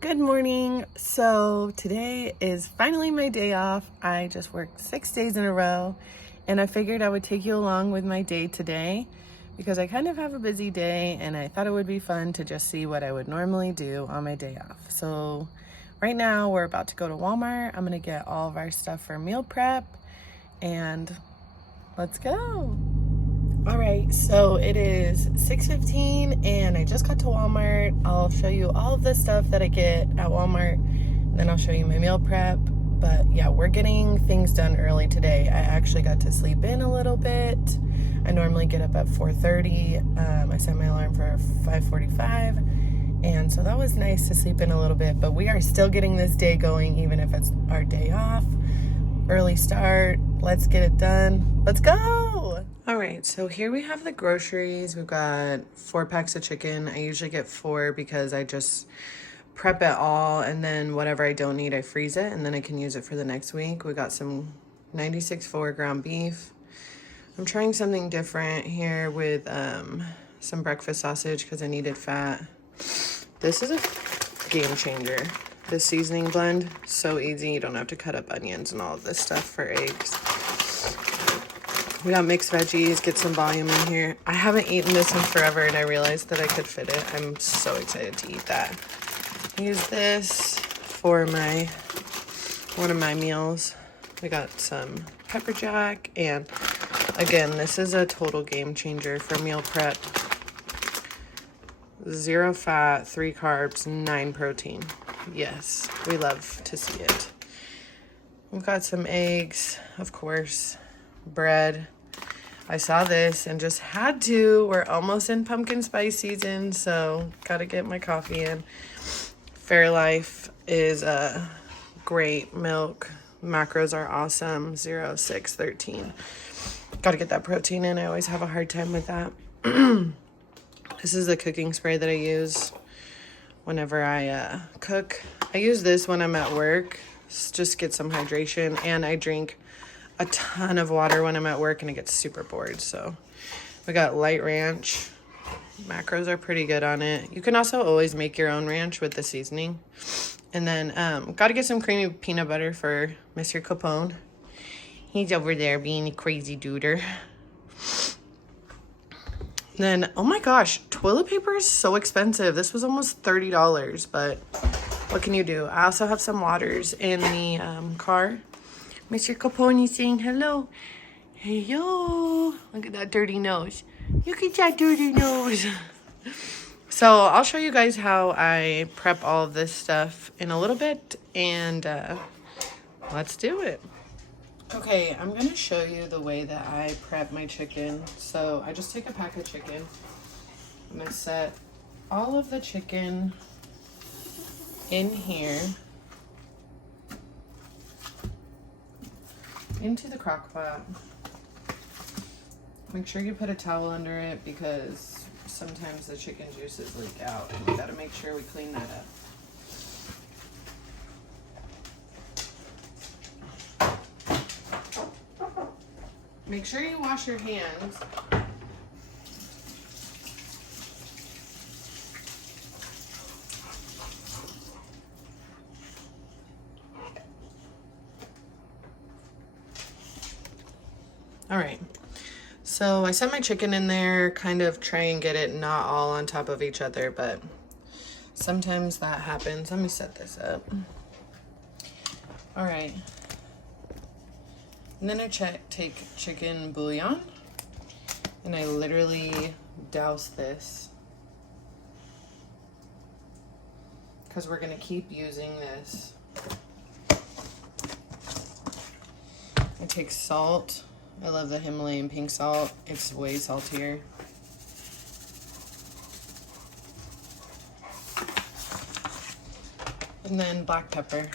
Good morning. So today is finally my day off. I just worked 6 days in a row and I figured I would take you along with my day today because I kind of have a busy day and I thought it would be fun to just see what I would normally do on my day off. So right now we're about to go to Walmart. I'm gonna get all of our stuff for meal prep and let's go. All right, so it is 6:15 and I just got to Walmart. I'll show you all of the stuff that I get at Walmart, and then I'll show you my meal prep. But yeah, we're getting things done early today. I actually got to sleep in a little bit. I normally get up at 4:30. I set my alarm for 5:45, and so that was nice to sleep in a little bit. But we are still getting this day going, even if it's our day off. Early start. Let's get it done. Let's go. All right, so here we have the groceries. We've got 4 packs of chicken. I usually get 4 because I just prep it all, and then whatever I don't need, I freeze it, and then I can use it for the next week. We got some 96.4 ground beef. I'm trying something different here with some breakfast sausage because I needed fat. This is a game changer. This seasoning blend, so easy. You don't have to cut up onions and all of this stuff for eggs. We got mixed veggies, get some volume in here. I haven't eaten this in forever and I realized that I could fit it. I'm so excited to eat that. Use this for one of my meals. We got some pepper jack, and again, this is a total game changer for meal prep. 0 fat, 3 carbs, 9 protein. Yes, we love to see it. We've got some eggs, of course, bread. I saw this and just had to. We're almost in pumpkin spice season, so gotta get my coffee in. Fairlife is great milk. Macros are awesome. 0, 6, 13. Gotta get that protein in. I always have a hard time with that. This is the cooking spray that I use whenever I cook. I use this when I'm at work. Just get some hydration, and I drink a ton of water when I'm at work and I get super bored. So we got light ranch. Macros are pretty good on it. You can also always make your own ranch with the seasoning. And then got to get some creamy peanut butter for Mr. Capone. He's over there being a crazy duder. Then, oh my gosh, toilet paper is so expensive. This was almost $30, but what can you do? I also have some waters in the car. Mr. Capone saying hello. Hey, yo. Look at that dirty nose. Look at that dirty nose. So I'll show you guys how I prep all of this stuff in a little bit, and let's do it. Okay, I'm going to show you the way that I prep my chicken. So I just take a pack of chicken. I'm going to set all of the chicken in here into the crock pot. Make sure you put a towel under it because sometimes the chicken juices leak out and we gotta make sure we clean that up. Make sure you wash your hands. All right, so I set my chicken in there, kind of try and get it not all on top of each other, but sometimes that happens. Let me set this up. All right, and then I take chicken bouillon, and I literally douse this because we're gonna keep using this. I take salt. I love the Himalayan pink salt. It's way saltier. And then black pepper.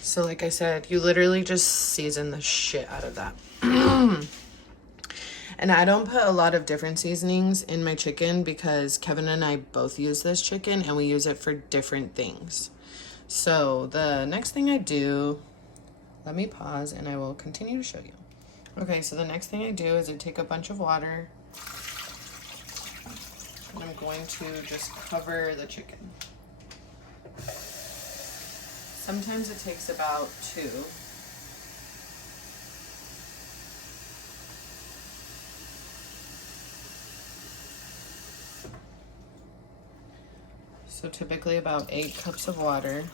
So like I said, you literally just season the shit out of that. And I don't put a lot of different seasonings in my chicken because Kevin and I both use this chicken and we use it for different things. So the next thing I do, let me pause and I will continue to show you. Okay, so the next thing I do is I take a bunch of water and I'm going to just cover the chicken. Sometimes it takes about 2. So typically about 8 cups of water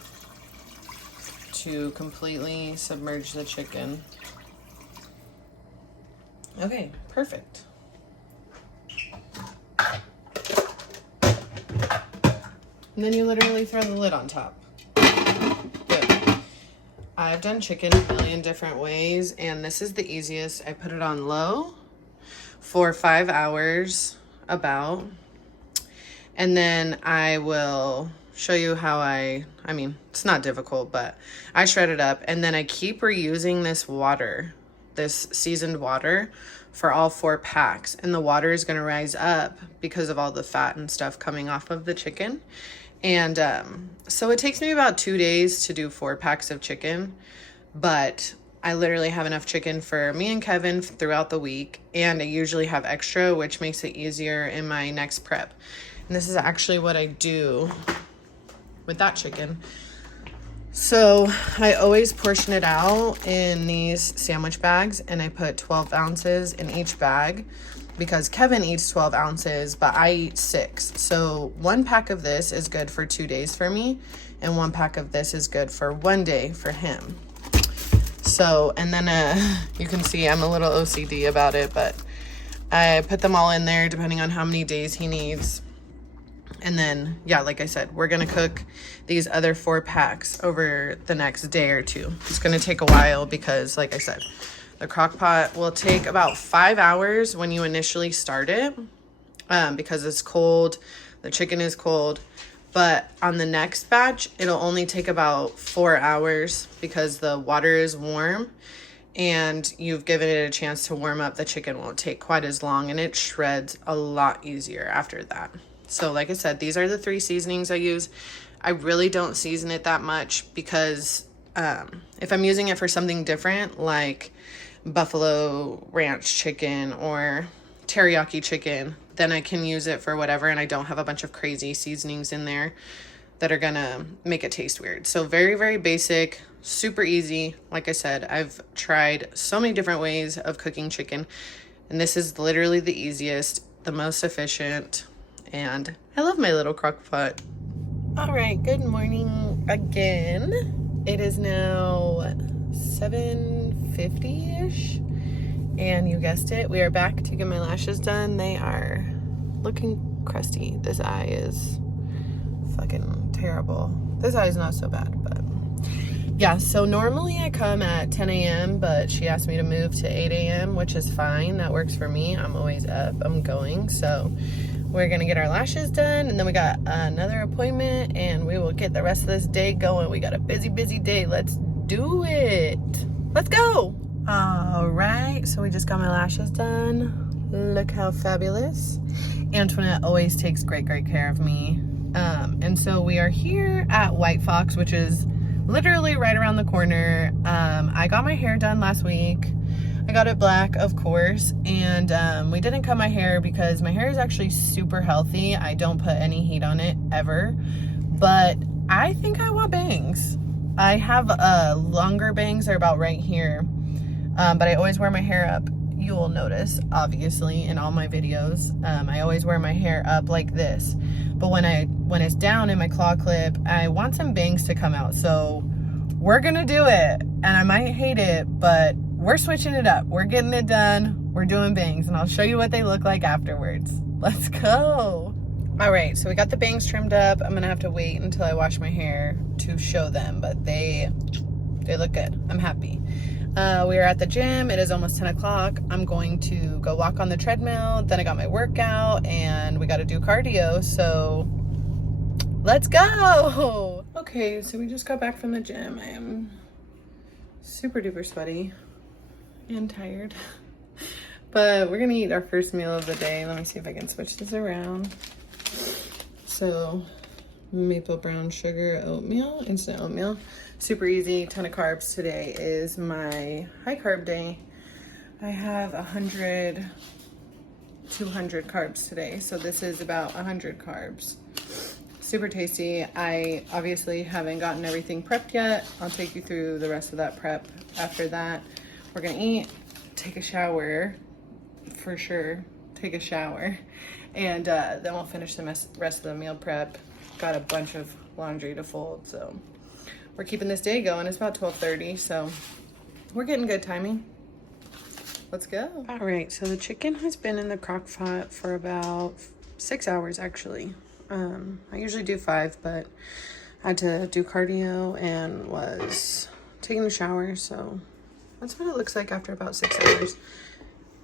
to completely submerge the chicken. Okay, perfect. And then you literally throw the lid on top. Good. I've done chicken a million different ways, and this is the easiest. I put it on low for 5 hours about, and then I will show you how I mean, it's not difficult, but I shred it up, and then I keep reusing this water, this seasoned water, for all 4 packs, and the water is going to rise up because of all the fat and stuff coming off of the chicken. And so it takes me about 2 days to do 4 packs of chicken, but I literally have enough chicken for me and Kevin throughout the week, and I usually have extra, which makes it easier in my next prep. And this is actually what I do with that chicken. So I always portion it out in these sandwich bags, and I put 12 ounces in each bag because Kevin eats 12 ounces, but I eat 6. So 1 pack of this is good for 2 days for me, and 1 pack of this is good for 1 day for him. So, and then you can see I'm a little OCD about it, but I put them all in there depending on how many days he needs. And then, yeah, like I said, we're going to cook these other 4 packs over the next day or 2. It's going to take a while because, like I said, the crock pot will take about 5 hours when you initially start it because it's cold. The chicken is cold. But on the next batch, it'll only take about 4 hours because the water is warm and you've given it a chance to warm up. The chicken won't take quite as long, and it shreds a lot easier after that. So like I said, these are the 3 seasonings I use. I really don't season it that much because if I'm using it for something different, like buffalo ranch chicken or teriyaki chicken, then I can use it for whatever, and I don't have a bunch of crazy seasonings in there that are gonna make it taste weird. So very, very basic, super easy. Like I said, I've tried so many different ways of cooking chicken, and this is literally the easiest, the most efficient, and I love my little crock pot. All right, good morning again. It is now 7:50-ish, and you guessed it, we are back to get my lashes done. They are looking crusty. This eye is fucking terrible. This eye is not so bad, but yeah. So normally I come at 10 a.m., but she asked me to move to 8 a.m., which is fine. That works for me. I'm always up, I'm going. So we're gonna get our lashes done, and then we got another appointment, and we will get the rest of this day going. We got a busy, busy day. Let's do it. Let's go. All right, so we just got my lashes done. Look how fabulous. Antoinette always takes great, great care of me. And so we are here at White Fox, which is literally right around the corner. I got my hair done last week. I got it black, of course, and we didn't cut my hair because my hair is actually super healthy. I don't put any heat on it ever, but I think I want bangs. I have longer bangs. They're about right here, but I always wear my hair up. You will notice, obviously, in all my videos, I always wear my hair up like this, but when it's down in my claw clip, I want some bangs to come out. So we're gonna do it, and I might hate it, but we're switching it up. We're getting it done. We're doing bangs, and I'll show you what they look like afterwards. Let's go. All right, so we got the bangs trimmed up. I'm gonna have to wait until I wash my hair to show them, but they look good. I'm happy. We are at the gym. It is almost 10 o'clock. I'm going to go walk on the treadmill. Then I got my workout, and we got to do cardio. So let's go. Okay, so we just got back from the gym. I am super duper sweaty and tired, but we're gonna eat our first meal of the day. Let me see if I can switch this around. So maple brown sugar oatmeal, instant oatmeal, super easy, ton of carbs. Today is my high carb day. I have 100, 200 carbs today. So this is about 100 carbs. Super tasty. I obviously haven't gotten everything prepped yet. I'll take you through the rest of that prep. After that, we're gonna eat, take a shower, for sure, take a shower. And then we'll finish the rest of the meal prep. Got a bunch of laundry to fold, so we're keeping this day going. It's about 12:30, so we're getting good timing. Let's go. All right, so the chicken has been in the crock pot for about 6 hours, actually. I usually do 5, but I had to do cardio and was taking a shower, so that's what it looks like after about 6 hours.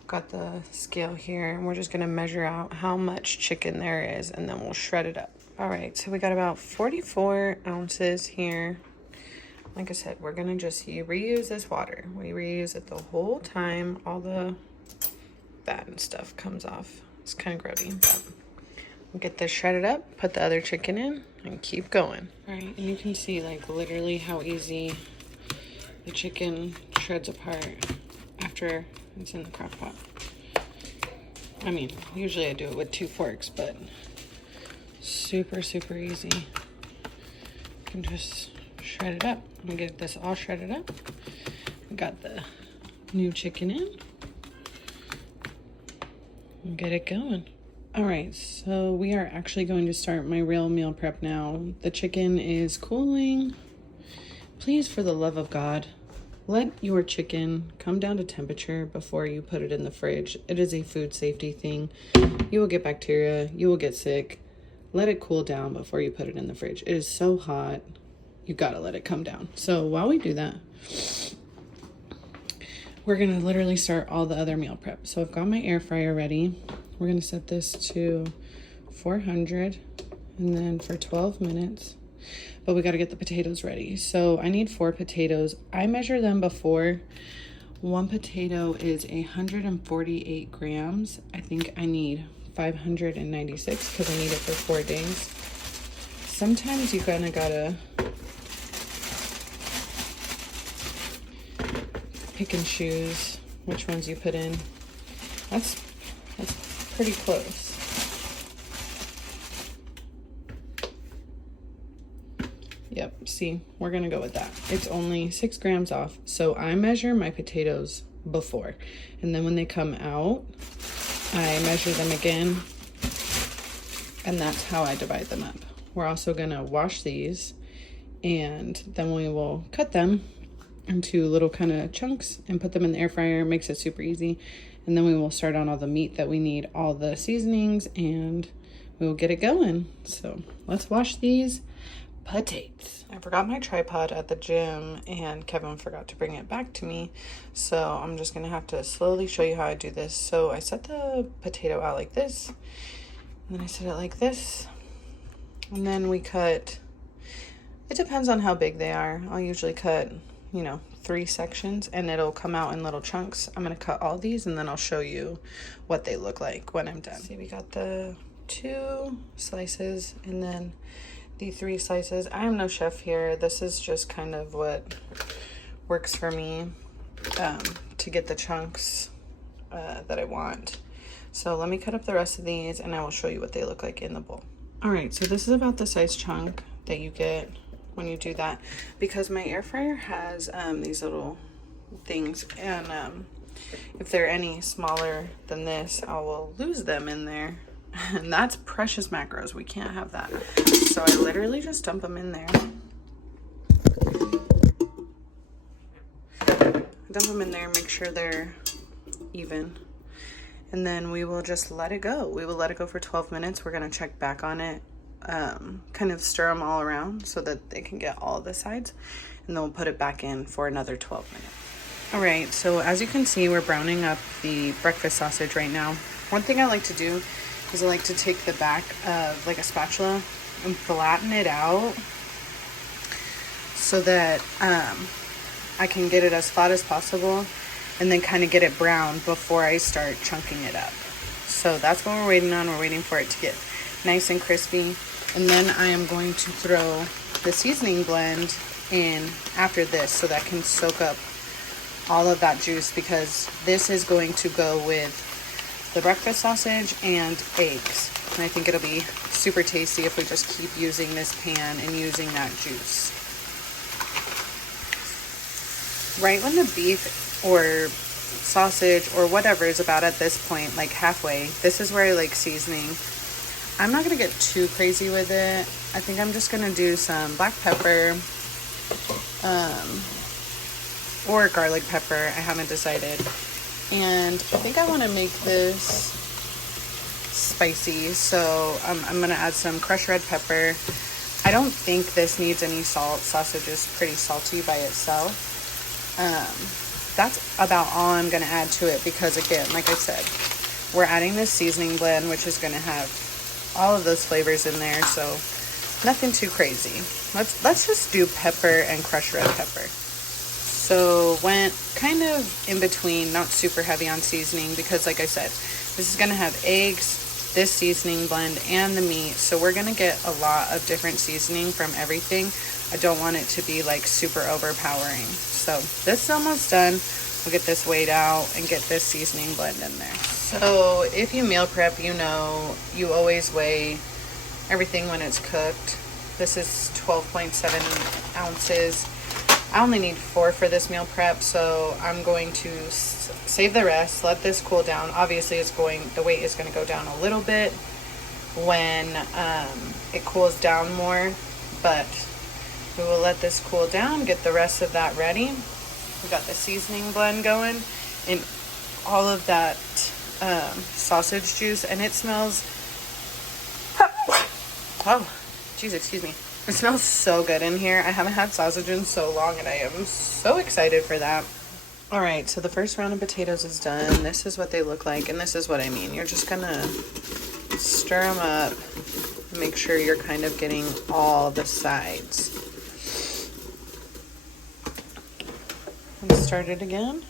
Got the scale here, and we're just gonna measure out how much chicken there is, and then we'll shred it up. All right, so we got about 44 ounces here. Like I said, we're gonna just reuse this water. We reuse it the whole time. All the fat and stuff comes off. It's kind of grody, but we'll get this shredded up, put the other chicken in, and keep going. All right, and you can see like literally how easy the chicken shreds apart after it's in the crock pot. I mean, usually I do it with 2 forks, but super, super easy. You can just shred it up. I'm gonna get this all shredded up. We got the new chicken in. And get it going. All right, so we are actually going to start my real meal prep now. The chicken is cooling. Please, for the love of God, let your chicken come down to temperature before you put it in the fridge. It is a food safety thing. You will get bacteria, you will get sick. Let it cool down before you put it in the fridge. It is so hot, you gotta let it come down. So while we do that, we're gonna literally start all the other meal prep. So I've got my air fryer ready. We're gonna set this to 400 and then for 12 minutes. But we got to get the potatoes ready. So I need 4 potatoes. I measure them before. 1 potato is 148 grams. I think I need 596 because I need it for 4 days. Sometimes you kind of gotta pick and choose which ones you put in. That's pretty close. Yep, see, we're gonna go with that. It's only 6 grams off. So I measure my potatoes before, and then when they come out, I measure them again, and that's how I divide them up. We're also gonna wash these, and then we will cut them into little kind of chunks and put them in the air fryer. It makes it super easy. And then we will start on all the meat that we need, all the seasonings, and we will get it going. So let's wash these potatoes. I forgot my tripod at the gym, and Kevin forgot to bring it back to me. So I'm just gonna have to slowly show you how I do this. So I set the potato out like this, and then I set it like this. And then we cut, it depends on how big they are. I'll usually cut, 3 sections, and it'll come out in little chunks. I'm gonna cut all these, and then I'll show you what they look like when I'm done. See, we got the 2 slices and then the 3 slices. I am no chef here. This is just kind of what works for me to get the chunks that I want. So let me cut up the rest of these, and I will show you what they look like in the bowl. All right, so this is about the size chunk that you get when you do that, because my air fryer has these little things, and if they're any smaller than this, I will lose them in there, and that's precious macros. We can't have that. So I literally just dump them in there. Dump them in there, make sure they're even, and then we will just let it go. We will let it go for 12 minutes. We're gonna check back on it, kind of stir them all around so that they can get all the sides, and then we'll put it back in for another 12 minutes. All right, so as you can see, we're browning up the breakfast sausage right now. One thing I like to do is I like to take the back of like a spatula and flatten it out so that I can get it as flat as possible, and then kind of get it brown before I start chunking it up. So that's what we're waiting on. We're waiting for it to get nice and crispy, and then I am going to throw the seasoning blend in after this so that can soak up all of that juice because this is going to go with the breakfast sausage and eggs. And I think it'll be super tasty if we just keep using this pan and using that juice. Right when the beef or sausage or whatever is about at this point, like halfway, this is where I like seasoning. I'm not gonna get too crazy with it. I think I'm just gonna do some black pepper or garlic pepper. I haven't decided. And I think I want to make this spicy, so I'm gonna add some crushed red pepper. I don't think this needs any salt. Sausage is pretty salty by itself. That's about all I'm gonna add to it because, again, like I said, we're adding this seasoning blend, which is gonna have all of those flavors in there, so nothing too crazy. Let's just do pepper and crushed red pepper. So went kind of in between, not super heavy on seasoning because, like I said, this is gonna have eggs, this seasoning blend, and the meat, so we're gonna get a lot of different seasoning from everything. I don't want it to be like super overpowering. So this is almost done. We'll get this weighed out and get this seasoning blend in there. So if you meal prep, you know you always weigh everything when it's cooked. This is 12.7 ounces. I only need 4 for this meal prep, so I'm going to save the rest, let this cool down. Obviously the weight is going to go down a little bit when it cools down more, but we will let this cool down, get the rest of that ready. We got the seasoning blend going and all of that sausage juice, and it smells, oh geez, excuse me, it smells so good in here. I haven't had sausage in so long and I am so excited for that. All right, so the first round of potatoes is done. This is what they look like, and this is what I mean. You're just gonna stir them up, make sure you're kind of getting all the sides. Let's start it again.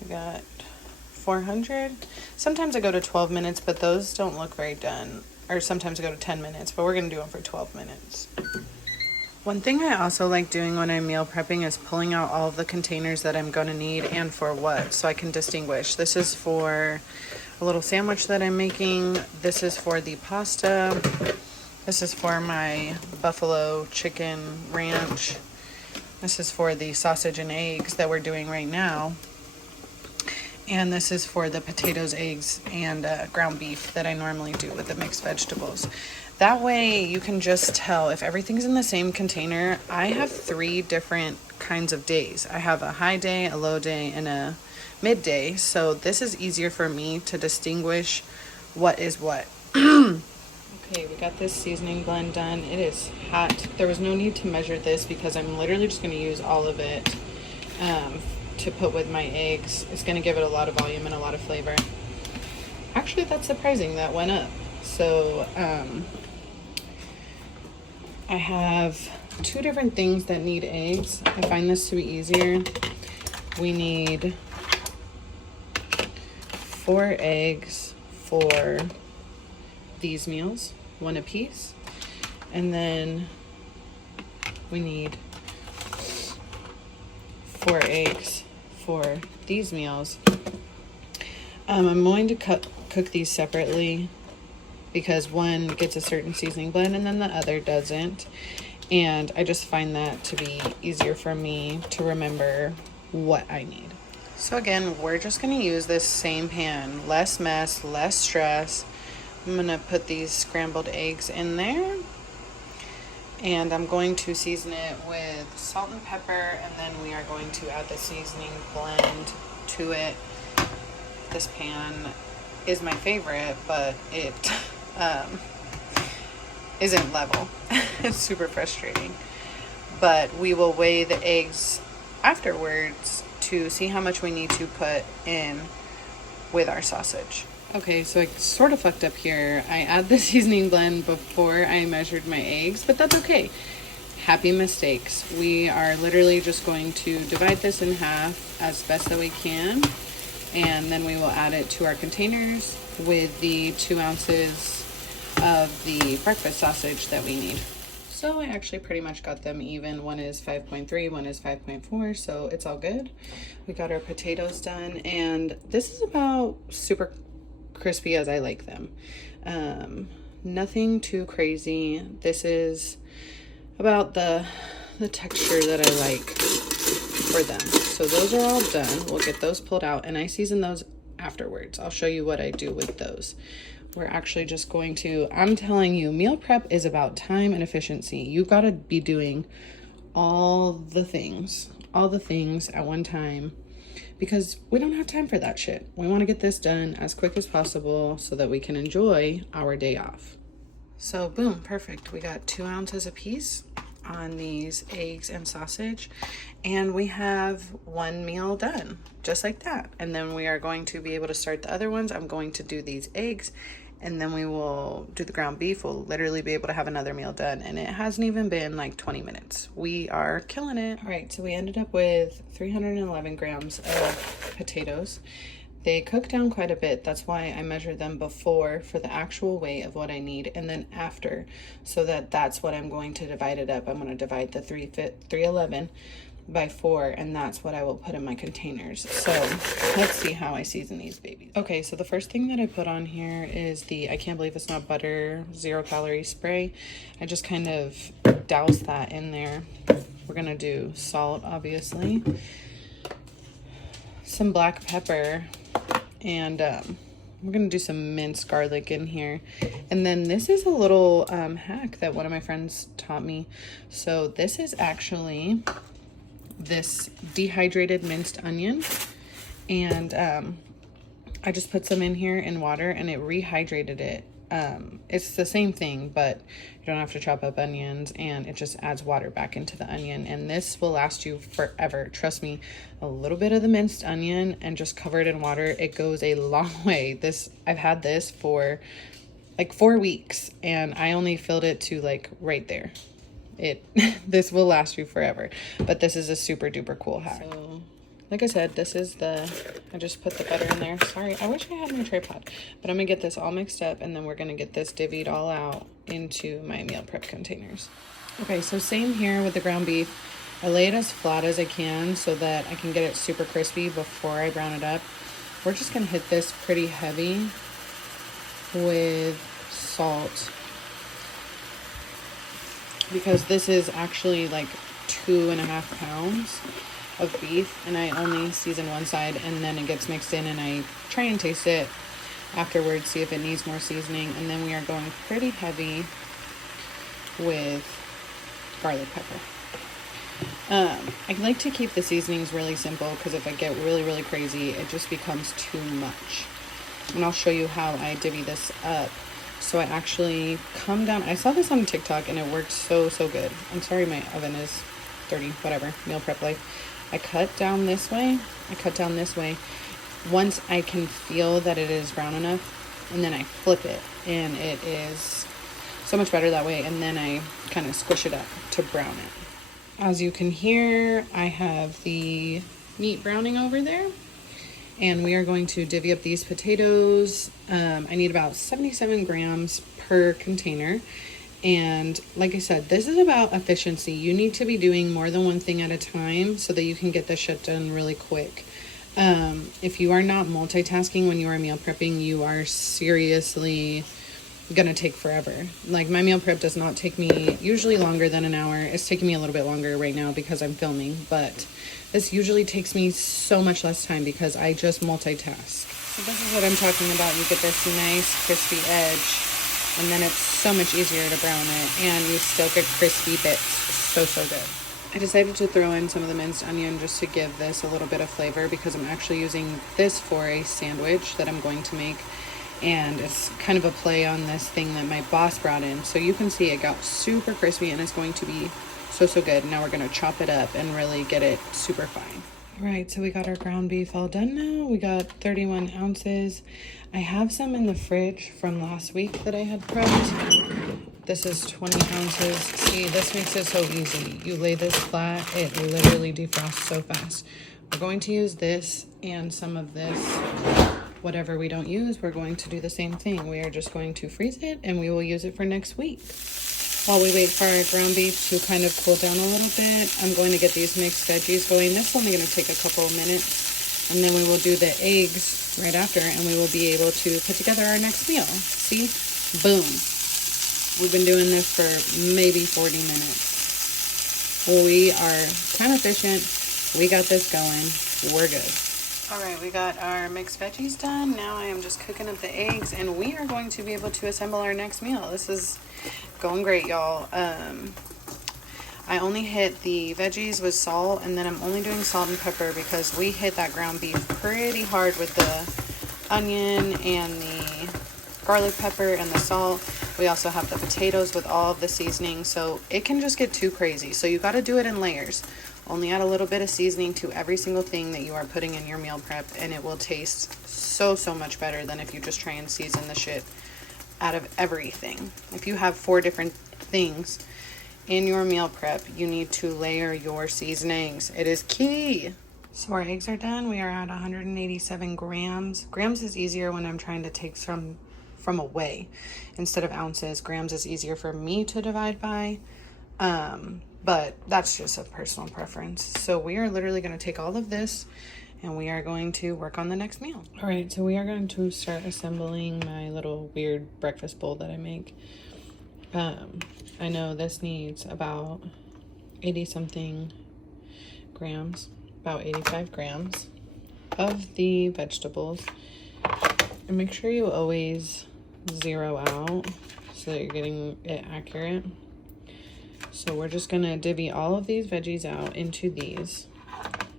We got 400. Sometimes I go to 12 minutes, but those don't look very done. Or sometimes I go to 10 minutes, but we're gonna do them for 12 minutes. One thing I also like doing when I'm meal prepping is pulling out all of the containers that I'm gonna need and for what, so I can distinguish. This is for a little sandwich that I'm making. This is for the pasta. This is for my buffalo chicken ranch. This is for the sausage and eggs that we're doing right now. And this is for the potatoes, eggs, and ground beef that I normally do with the mixed vegetables. That way you can just tell if everything's in the same container. I have 3 different kinds of days. I have a high day, a low day, and a midday. So this is easier for me to distinguish what is what. Okay, we got this seasoning blend done. It is hot. There was no need to measure this because I'm literally just going to use all of it to put with my eggs. It's going to give it a lot of volume and a lot of flavor. Actually, that's surprising. That went up. So I have 2 different things that need eggs. I find this to be easier. We need 4 eggs for these meals, 1 apiece, and then we need 4 eggs for these meals. I'm going to cook these separately because one gets a certain seasoning blend and then the other doesn't, and I just find that to be easier for me to remember what I need. So again, we're just going to use this same pan, less mess, less stress. I'm going to put these scrambled eggs in there, and I'm going to season it with salt and pepper, and then we are going to add the seasoning blend to it. This pan is my favorite, but it isn't level. It's super frustrating. But we will weigh the eggs afterwards to see how much we need to put in with our sausage. Okay, so I sort of fucked up here. I add the seasoning blend before I measured my eggs, but that's okay. Happy mistakes. We are literally just going to divide this in half as best that we can, and then we will add it to our containers with the 2 ounces of the breakfast sausage that we need. So I actually pretty much got them even. One is 5.3, one is 5.4, so it's all good. We got our potatoes done, and this is about super crispy as I like them. Nothing too crazy. This is about the texture that I like for them. So those are all done. We'll get those pulled out, and I season those afterwards. I'll show you what I do with those. We're actually just going to, I'm telling you, meal prep is about time and efficiency. You've got to be doing all the things at one time, because we don't have time for that shit. We want to get this done as quick as possible so that we can enjoy our day off. So boom, perfect. We got 2 ounces a piece on these eggs and sausage, and we have one meal done just like that. And then we are going to be able to start the other ones. I'm going to do these eggs, and then we will do the ground beef. We'll literally be able to have another meal done, and it hasn't even been like 20 minutes. We are killing it. All right, so we ended up with 311 grams of potatoes. They cook down quite a bit. That's why I measured them before for the actual weight of what I need, and then after, so that's what I'm going to divide it up. I'm going to divide the 311 by 4, and that's what I will put in my containers. So let's see how I season these babies. Okay, so the first thing that I put on here is the I Can't Believe It's Not Butter 0-calorie spray. I just kind of douse that in there. We're gonna do salt, obviously, some black pepper, and we're gonna do some minced garlic in here. And then this is a little hack that one of my friends taught me. So this is actually this dehydrated minced onion, and I just put some in here in water, and it rehydrated it. It's the same thing, but you don't have to chop up onions, and it just adds water back into the onion, and this will last you forever. Trust me, a little bit of the minced onion and just cover it in water, it goes a long way. I've had this for like 4 weeks, and I only filled it to like right there. This will last you forever, but this is a super duper cool hack. So like I said, this is I just put the butter in there. Sorry, I wish I had my tripod, but I'm gonna get this all mixed up, and then we're gonna get this divvied all out into my meal prep containers. Okay, so same here with the ground beef. I lay it as flat as I can so that I can get it super crispy before I brown it up. We're just gonna hit this pretty heavy with salt, because this is actually like 2.5 pounds of beef, and I only season one side, and then it gets mixed in, and I try and taste it afterwards, see if it needs more seasoning. And then we are going pretty heavy with garlic pepper. I like to keep the seasonings really simple, because if I get really crazy, it just becomes too much. And I'll show you how I divvy this up. So I actually come down, I saw this on TikTok, and it worked so good. I'm sorry my oven is dirty, whatever, meal prep life. I cut down this way, once I can feel that it is brown enough, and then I flip it, and it is so much better that way. And then I kind of squish it up to brown it. As you can hear, I have the meat browning over there, and we are going to divvy up these potatoes. I need about 77 grams per container. And like I said, this is about efficiency. You need to be doing more than one thing at a time so that you can get this shit done really quick. If you are not multitasking when you are meal prepping, you are seriously gonna take forever. Like, my meal prep does not take me usually longer than an hour. It's taking me a little bit longer right now because I'm filming, but this usually takes me so much less time because I just multitask. So this is what I'm talking about. You get this nice crispy edge, and then it's so much easier to brown it, and you still get crispy bits. So good. I decided to throw in some of the minced onion just to give this a little bit of flavor, because I'm actually using this for a sandwich that I'm going to make, and it's kind of a play on this thing that my boss brought in. So you can see it got super crispy, and it's going to be so good. Now we're going to chop it up and really get it super fine. All right, so we got our ground beef all done now. We got 31 ounces. I have some in the fridge from last week that I had prepped. This is 20 ounces. See, this makes it so easy. You lay this flat, it literally defrosts so fast. We're going to use this and some of this. Whatever we don't use, we're going to do the same thing. We are just going to freeze it, and we will use it for next week. While we wait for our ground beef to kind of cool down a little bit, I'm going to get these mixed veggies going. This is only going to take a couple of minutes, and then we will do the eggs right after, and we will be able to put together our next meal. See? Boom. We've been doing this for maybe 40 minutes. We are kind of efficient. We got this going. We're good. All right, we got our mixed veggies done. Now I am just cooking up the eggs, and we are going to be able to assemble our next meal. This is going great, y'all. I only hit the veggies with salt, and then I'm only doing salt and pepper because we hit that ground beef pretty hard with the onion and the garlic pepper and the salt. We also have the potatoes with all of the seasoning, so it can just get too crazy. So you got to do it in layers. Only add a little bit of seasoning to every single thing that you are putting in your meal prep, and it will taste so much better than if you just try and season the shit out of everything. If you have 4 different things in your meal prep, you need to layer your seasonings. It is key. So our eggs are done. We are at 187 grams. Grams is easier when I'm trying to take from away instead of ounces. Grams is easier for me to divide by, but that's just a personal preference. So we are literally going to take all of this and we are going to work on the next meal. All right, so we are going to start assembling my little weird breakfast bowl that I make. I know this needs about 80 something grams, about 85 grams of the vegetables. And make sure you always zero out so that you're getting it accurate. So we're just gonna divvy all of these veggies out into these,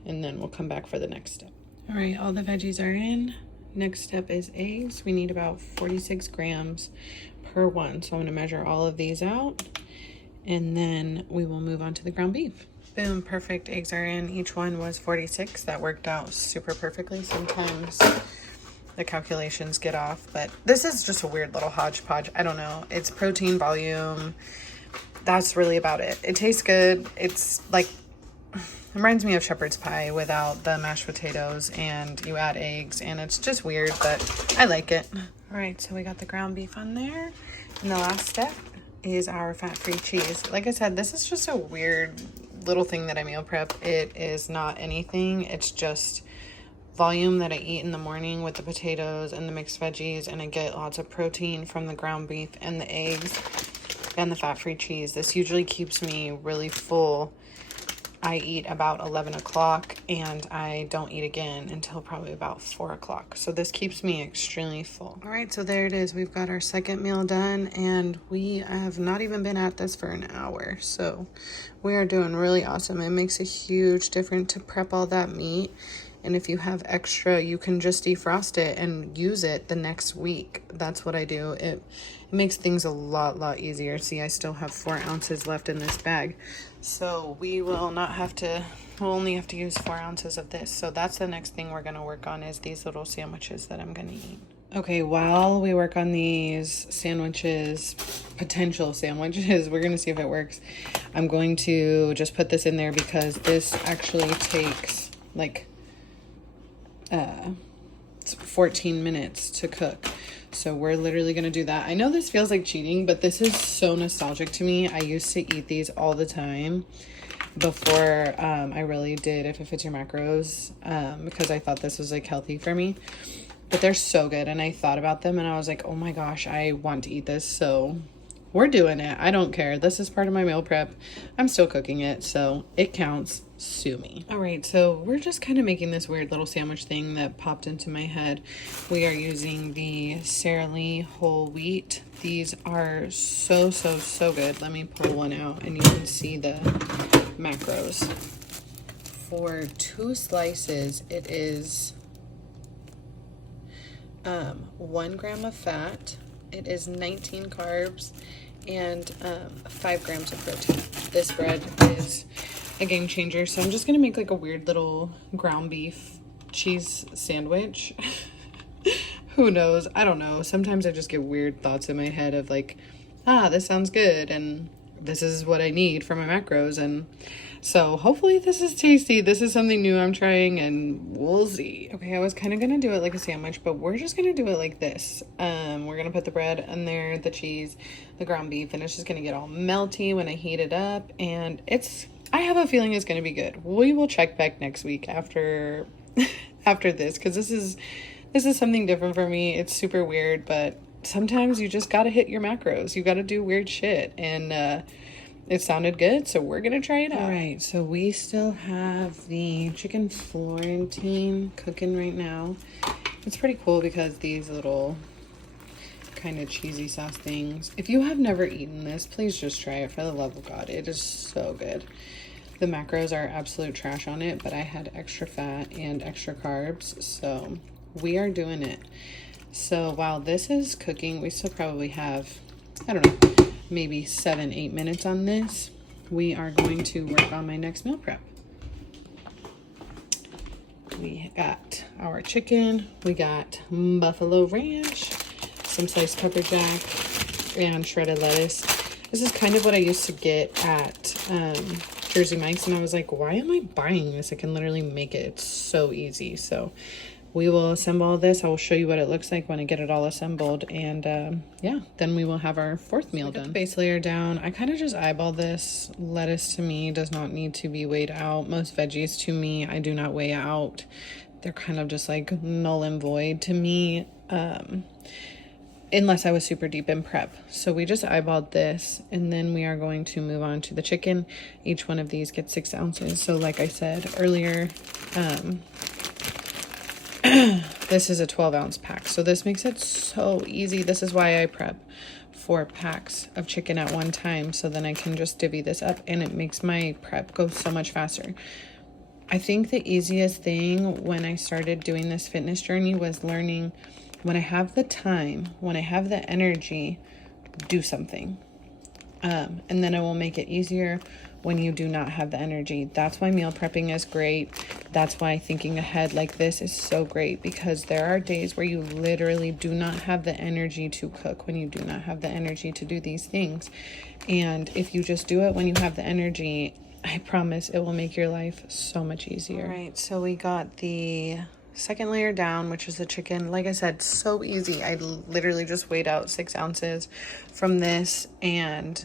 and then we'll come back for the next step. All right, all the veggies are in. Next step is eggs. We need about 46 grams per one. So I'm gonna measure all of these out, and then we will move on to the ground beef. Boom, perfect. Eggs are in. Each one was 46. That worked out super perfectly. Sometimes the calculations get off, but this is just a weird little hodgepodge. I don't know. It's protein, volume. That's really about it. It tastes good. It's like, it reminds me of shepherd's pie without the mashed potatoes, and you add eggs, and it's just weird, but I like it. All right, so we got the ground beef on there, and the last step is our fat-free cheese. Like I said, this is just a weird little thing that I meal prep. It is not anything. It's just volume that I eat in the morning with the potatoes and the mixed veggies, and I get lots of protein from the ground beef and the eggs and the fat-free cheese. This usually keeps me really full. I eat about 11 o'clock and I don't eat again until probably about 4 o'clock. So this keeps me extremely full. All right, so there it is. We've got our second meal done, and we have not even been at this for an hour. So we are doing really awesome. It makes a huge difference to prep all that meat. And if you have extra, you can just defrost it and use it the next week. That's what I do. It makes things a lot easier. See, I still have 4 ounces left in this bag. So we will not have to, we'll only have to use 4 ounces of this. So that's the next thing we're gonna work on, is these little sandwiches that I'm gonna eat. Okay, while we work on these sandwiches, potential sandwiches, we're gonna see if it works. I'm going to just put this in there because this actually takes like 14 minutes to cook. So we're literally gonna do that. I know this feels like cheating, but this is so nostalgic to me. I used to eat these all the time before I really did If It Fits Your Macros, because I thought this was like healthy for me. But they're so good, and I thought about them and I was like, oh my gosh, I want to eat this. So we're doing it. I don't care. This is part of my meal prep. I'm still cooking it, so it counts. Sue me. All right, so we're just kind of making this weird little sandwich thing that popped into my head. We are using the Sara Lee whole wheat. These are so good. Let me pull one out and you can see the macros. For 2 slices, it is 1 gram of fat. It is 19 carbs and 5 grams of protein. This bread is a game changer. So I'm just gonna make like a weird little ground beef cheese sandwich. Who knows? I don't know. Sometimes I just get weird thoughts in my head of like, this sounds good and this is what I need for my macros, and So hopefully this is tasty. This is something new I'm trying and we'll see. Okay, I was kind of gonna do it like a sandwich, but we're just gonna do it like this. We're gonna put the bread in there, the cheese, the ground beef, and it's just gonna get all melty when I heat it up. And I have a feeling it's gonna be good. We will check back next week after after this, because this is something different for me. It's super weird, but sometimes you just gotta hit your macros. You gotta do weird shit, and it sounded good, so we're gonna try it out. All right, so we still have the chicken Florentine cooking right now. It's pretty cool because these little kind of cheesy sauce things. If you have never eaten this, please just try it, for the love of God. It is so good. The macros are absolute trash on it, but I had extra fat and extra carbs, so we are doing it. So while this is cooking, we still probably have, I don't know, maybe 7-8 minutes on this. We are going to work on my next meal prep. We got our chicken, we got buffalo ranch, some sliced pepper jack, and shredded lettuce. This is kind of what I used to get at Jersey Mike's, and I was like, why am I buying this? I can literally make it. It's so easy. So we will assemble all this. I will show you what it looks like when I get it all assembled, and yeah, then we will have our fourth meal done. Base layer down. I kind of just eyeball this. Lettuce to me does not need to be weighed out. Most veggies to me, I do not weigh out. They're kind of just like null and void to me, unless I was super deep in prep. So we just eyeballed this, and then we are going to move on to the chicken. Each one of these gets 6 ounces. So like I said earlier, this is a 12-ounce pack, so this makes it so easy. This is why I prep 4 packs of chicken at one time, so then I can just divvy this up, and it makes my prep go so much faster. I think the easiest thing when I started doing this fitness journey was learning, when I have the time, when I have the energy, do something. And then it will make it easier when you do not have the energy. That's why meal prepping is great. That's why thinking ahead like this is so great, because there are days where you literally do not have the energy to cook, when you do not have the energy to do these things. And if you just do it when you have the energy, I promise it will make your life so much easier. All right, so we got the second layer down, which is the chicken. Like I said, so easy. I literally just weighed out 6 ounces from this, and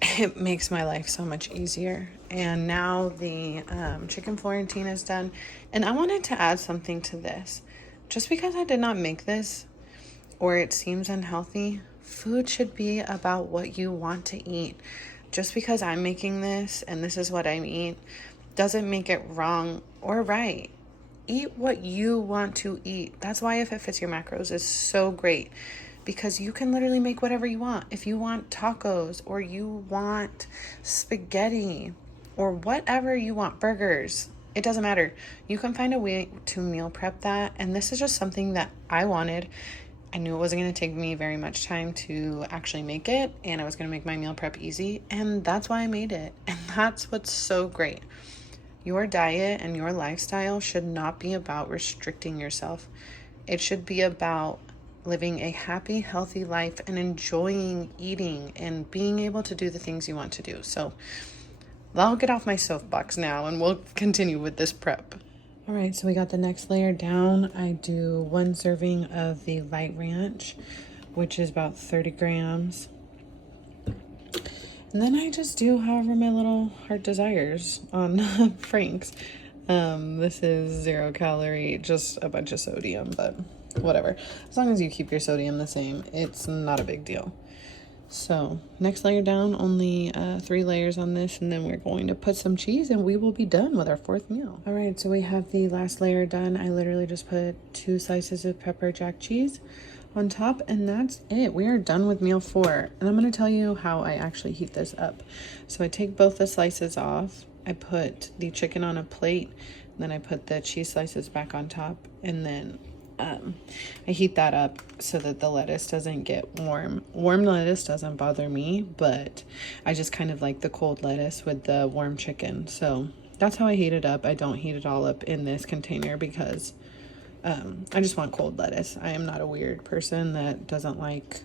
it makes my life so much easier. And now the chicken Florentine is done, and I wanted to add something to this. Just because I did not make this, or it seems unhealthy, food should be about what you want to eat. Just because I'm making this and this is what I eat doesn't make it wrong or right. Eat what you want to eat. That's why If It Fits Your Macros is so great, because you can literally make whatever you want. If you want tacos, or you want spaghetti, or whatever you want, burgers, it doesn't matter. You can find a way to meal prep that, and this is just something that I wanted. I knew it wasn't going to take me very much time to actually make it, and I was going to make my meal prep easy, and that's why I made it. And that's what's so great. Your diet and your lifestyle should not be about restricting yourself. It should be about living a happy, healthy life and enjoying eating and being able to do the things you want to do. So I'll get off my soapbox now, and we'll continue with this prep. All right, so we got the next layer down. I do 1 serving of the light ranch, which is about 30 grams. And then I just do however my little heart desires on Frank's. This is 0 calorie, just a bunch of sodium, but whatever. As long as you keep your sodium the same, it's not a big deal. So next layer down, only 3 layers on this, and then we're going to put some cheese, and we will be done with our 4th meal. All right, so we have the last layer done. I literally just put 2 slices of pepper jack cheese on top, and that's it. We are done with meal 4, and I'm going to tell you how I actually heat this up. So I take both the slices off, I put the chicken on a plate, and then I put the cheese slices back on top, and then I heat that up so that the lettuce doesn't get warm. Warm lettuce doesn't bother me, but I just kind of like the cold lettuce with the warm chicken. So that's how I heat it up. I don't heat it all up in this container because I just want cold lettuce. I am not a weird person that doesn't like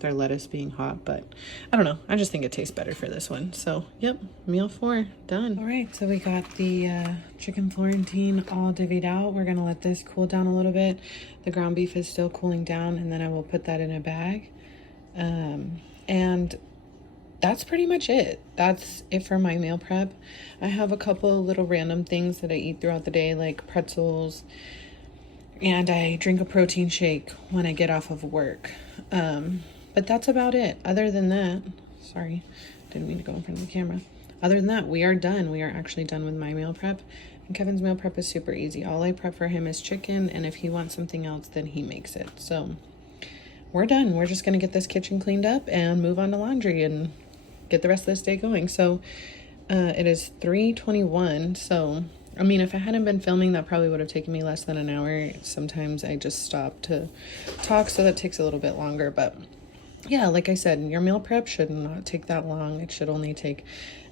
their lettuce being hot, but I don't know. I just think it tastes better for this one. So, yep, meal 4 done. All right, so we got the chicken Florentine all divvied out. We're gonna let this cool down a little bit. The ground beef is still cooling down, and then I will put that in a bag. And that's pretty much it. That's it for my meal prep. I have a couple little random things that I eat throughout the day, like pretzels, and I drink a protein shake when I get off of work. But that's about it. Other than that, sorry, didn't mean to go in front of the camera. Other than that, we are done. We are actually done with my meal prep. And Kevin's meal prep is super easy. All I prep for him is chicken, and if he wants something else, then he makes it. So we're done. We're just gonna get this kitchen cleaned up and move on to laundry and get the rest of this day going. So it is 3:21. So I mean, if I hadn't been filming, that probably would have taken me less than an hour. Sometimes I just stop to talk, so that takes a little bit longer. But yeah, like I said, your meal prep should not take that long. It should only take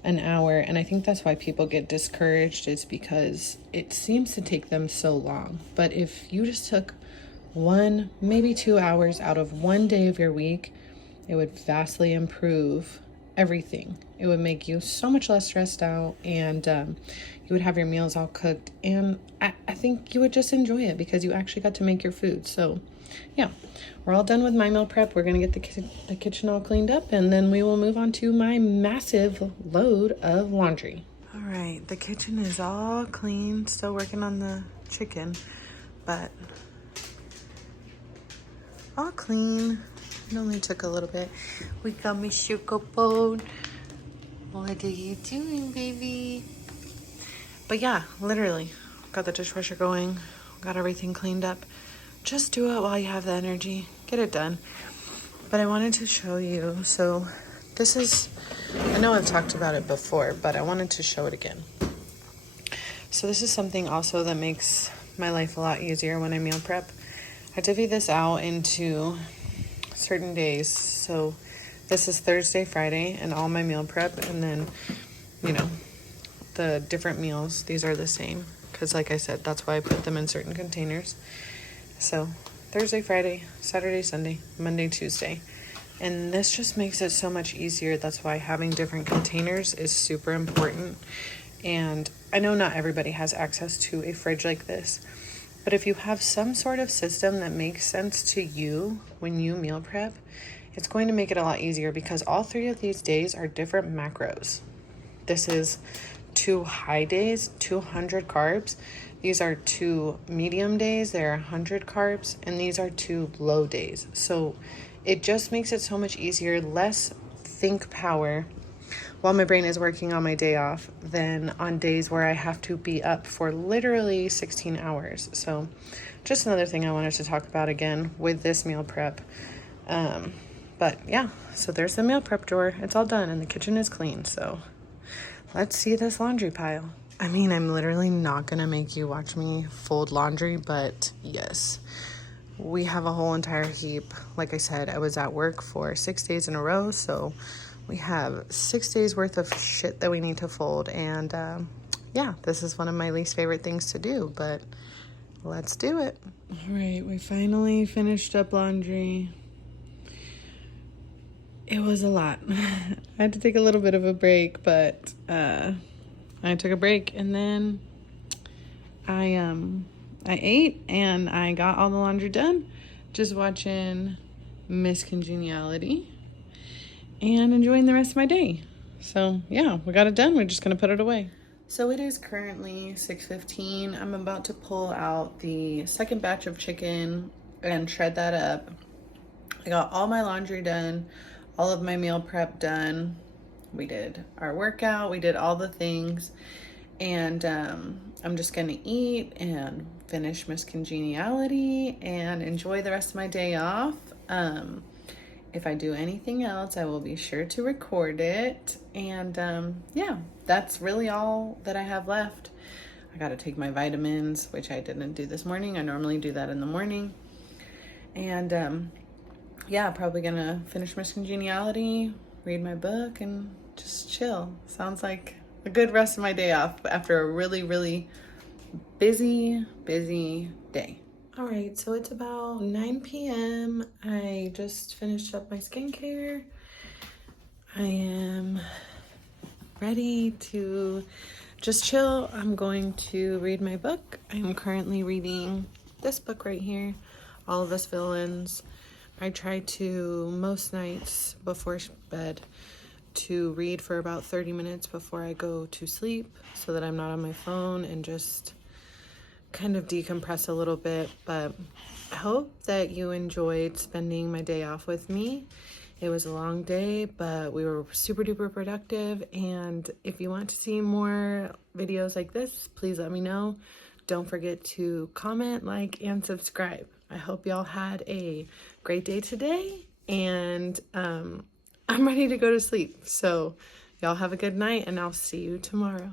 an hour. And I think that's why people get discouraged, is because it seems to take them so long. But if you just took 1, maybe 2 hours out of one day of your week, it would vastly improve everything. It would make you so much less stressed out, and you would have your meals all cooked, and I think you would just enjoy it because you actually got to make your food. So yeah, we're all done with my meal prep. We're gonna get the kitchen all cleaned up, and then we will move on to my massive load of laundry. All right, the kitchen is all clean. Still working on the chicken, but all clean. It only took a little bit. We got my sugar bowl. What are you doing, baby? But yeah, literally, got the dishwasher going, got everything cleaned up. Just do it while you have the energy. Get it done. But I wanted to show you. So this is, I know I've talked about it before, but I wanted to show it again. So this is something also that makes my life a lot easier when I meal prep. I divvy this out into certain days. So this is Thursday, Friday, and all my meal prep, and then, you know, the different meals, these are the same, because like I said, that's why I put them in certain containers. So Thursday, Friday, Saturday, Sunday, Monday, Tuesday, and this just makes it so much easier. That's why having different containers is super important. And I know not everybody has access to a fridge like this, but if you have some sort of system that makes sense to you when you meal prep, it's going to make it a lot easier, because all 3 of these days are different macros. This is 2 high days, 200 carbs. These are 2 medium days, they're 100 carbs, and these are 2 low days. So it just makes it so much easier, less think power while my brain is working on my day off than on days where I have to be up for literally 16 hours. So just another thing I wanted to talk about again with this meal prep. But yeah, so there's the meal prep drawer. It's all done and the kitchen is clean. So let's see this laundry pile. I mean, I'm literally not gonna make you watch me fold laundry, but yes, we have a whole entire heap. Like I said, I was at work for 6 days in a row, so we have 6 days worth of shit that we need to fold. And yeah, this is one of my least favorite things to do, but let's do it. All right, we finally finished up laundry. It was a lot. I had to take a little bit of a break, but I took a break, and then I ate and I got all the laundry done. Just watching Miss Congeniality and enjoying the rest of my day. So yeah, we got it done. We're just gonna put it away. So it is currently 6:15. I'm about to pull out the second batch of chicken and shred that up. I got all my laundry done, all of my meal prep done. We did our workout, we did all the things, and I'm just gonna eat and finish Miss Congeniality and enjoy the rest of my day off. If I do anything else, I will be sure to record it. And yeah, that's really all that I have left. I gotta take my vitamins, which I didn't do this morning. I normally do that in the morning. And yeah, probably gonna finish Miss Congeniality, read my book, and just chill. Sounds like a good rest of my day off after a really, really busy day. All right, so it's about 9 p.m. I just finished up my skincare. I am ready to just chill. I'm going to read my book. I am currently reading this book right here, All of Us Villains. I try to, most nights before bed, to read for about 30 minutes before I go to sleep so that I'm not on my phone and just kind of decompress a little bit. But I hope that you enjoyed spending my day off with me. It was a long day, but we were super duper productive. And if you want to see more videos like this, please let me know. Don't forget to comment, like, and subscribe. I hope y'all had a great day today, and I'm ready to go to sleep. So y'all have a good night, and I'll see you tomorrow.